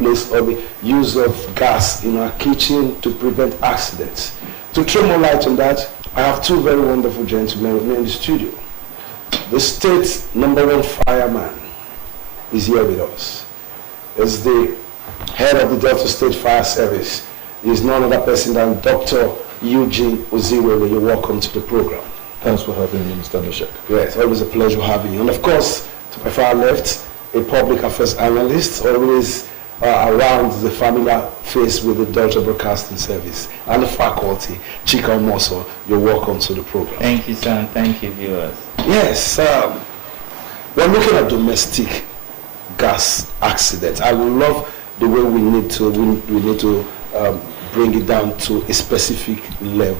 fireplace or the use of gas in our kitchen to prevent accidents. To throw more light on that, I have two very wonderful gentlemen with me in the studio. The state's #1 fireman is here with us. As the head of the Delta State Fire Service, he is none other person than Dr. Eugene Oziwele. You're welcome to the program. Thanks for having me, Mr. Meshach. Yes, always a pleasure having you. And of course, to my far left, a public affairs analyst, always around the familiar face with the Delta Broadcasting Service, and the faculty, Chika Omoso. You're welcome to the program. Thank you, sir, and thank you, viewers. Yes, we're looking at domestic gas accidents. I would love the way we need to bring it down to a specific level.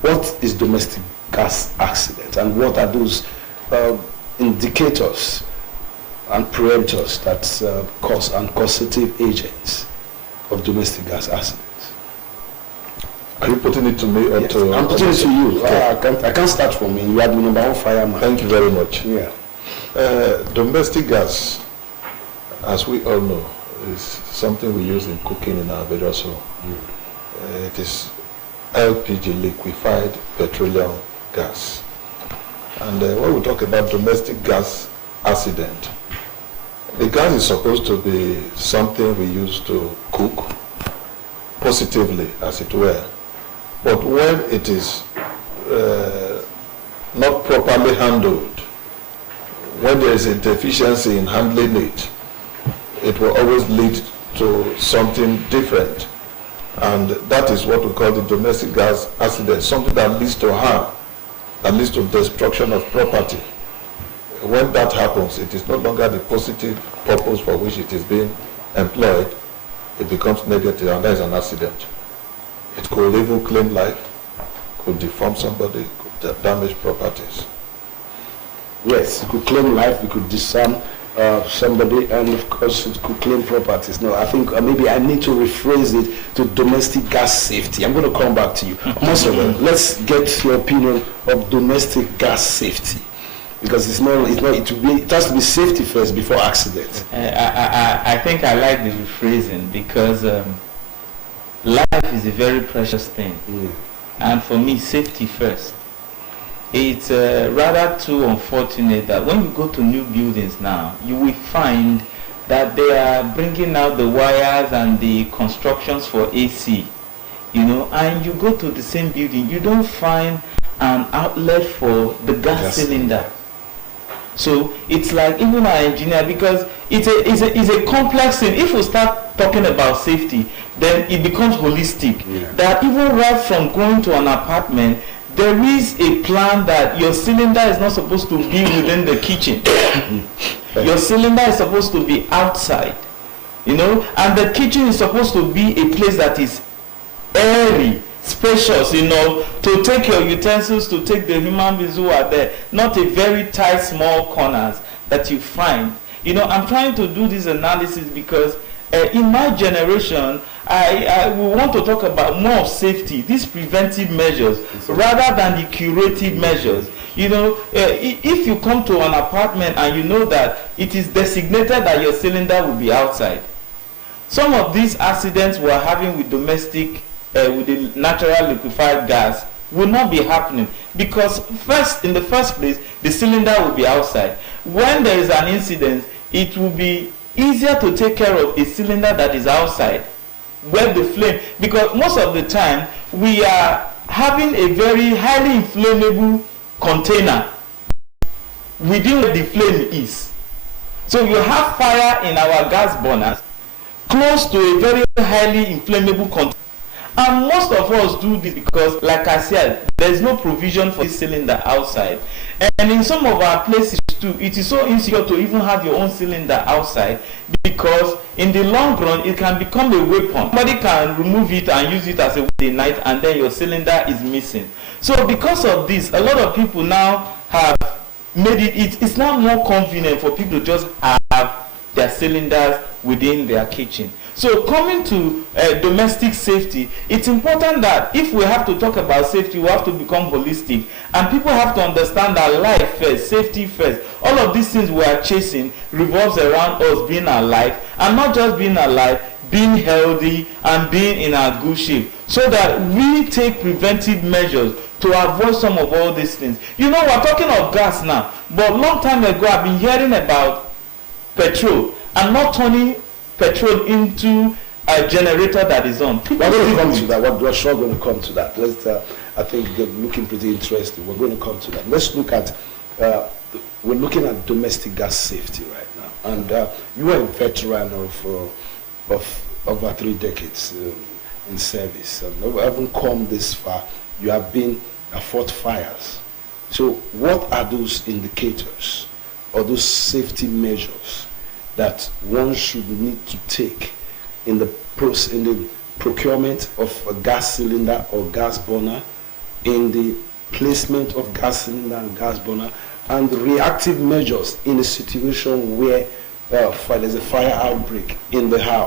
What is domestic gas accident, and what are those indicators and preemptors that cause and causative agents of domestic gas accidents? Are you putting it to me or Yes, to? I'm putting it to you. Okay. I can't start from me. You are the #1 fireman. Thank you very much. Yeah. Domestic gas, as we all know, is something we use in cooking in our various homes. It is LPG, liquefied petroleum gas. And when we talk about domestic gas accident, the gas is supposed to be something we use to cook positively, as it were. But when it is not properly handled, when there is a deficiency in handling it, it will always lead to something different. And that is what we call the domestic gas accident, something that leads to harm, that leads to destruction of property. When that happens, it is no longer the positive purpose for which it is being employed. It becomes negative, and that is an accident. It could even claim life, could deform somebody, could damage properties. Yes, it could claim life, it could disarm somebody, and of course it could claim properties. No, I think maybe I need to rephrase it to domestic gas safety. I'm going to come back to you. Most of them, let's get your opinion of domestic gas safety, because it has to be safety first before accident. I think I like the rephrasing, because life is a very precious thing. And for me, safety first. It's rather too unfortunate that when you go to new buildings now, you will find that they are bringing out the wires and the constructions for AC, and you go to the same building, you don't find an outlet for the gas cylinder. So it's like even our engineer, because it's a complex thing. If we start talking about safety, then it becomes holistic. That even right from going to an apartment, there is a plan that your cylinder is not supposed to be within the kitchen. Your cylinder is supposed to be outside, and the kitchen is supposed to be a place that is airy, spacious, to take your utensils, to take the human beings who are there, not a very tight, small corners that you find. I'm trying to do this analysis because in my generation, we want to talk about more of safety, these preventive measures, rather than the curative measures. If you come to an apartment and you know that it is designated that your cylinder will be outside, some of these accidents we are having with domestic, with the natural liquefied gas will not be happening, because in the first place, the cylinder will be outside. When there is an incident, it will be easier to take care of a cylinder that is outside, where the flame, because most of the time we are having a very highly inflammable container within where the flame is. So you have fire in our gas burners close to a very highly inflammable container. And most of us do this because, like I said, there is no provision for this cylinder outside. And in some of our places too, it is so insecure to even have your own cylinder outside, because in the long run, it can become a weapon. Somebody can remove it and use it as a weapon night, and then your cylinder is missing. So because of this, a lot of people now have made it's now more convenient for people to just have their cylinders within their kitchen. So coming to domestic safety, it's important that if we have to talk about safety, we have to become holistic. And people have to understand that life first, safety first. All of these things we are chasing revolves around us being alive and not just being alive, being healthy and being in a good shape, so that we take preventive measures to avoid some of all these things. You know, we're talking of gas now, but long time ago I've been hearing about petrol and not turning petrol into a generator that is on. We're going to come to that. We're sure going to come to that. I think they're looking pretty interesting. We're going to come to that. Let's look at, we're looking at domestic gas safety right now. And you are a veteran of over 3 decades in service. And I haven't come this far. You have been fought fires. So what are those indicators or those safety measures that one should need to take in the procurement of a gas cylinder or gas burner, in the placement of gas cylinder and gas burner, and reactive measures in a situation where there's a fire outbreak in the house?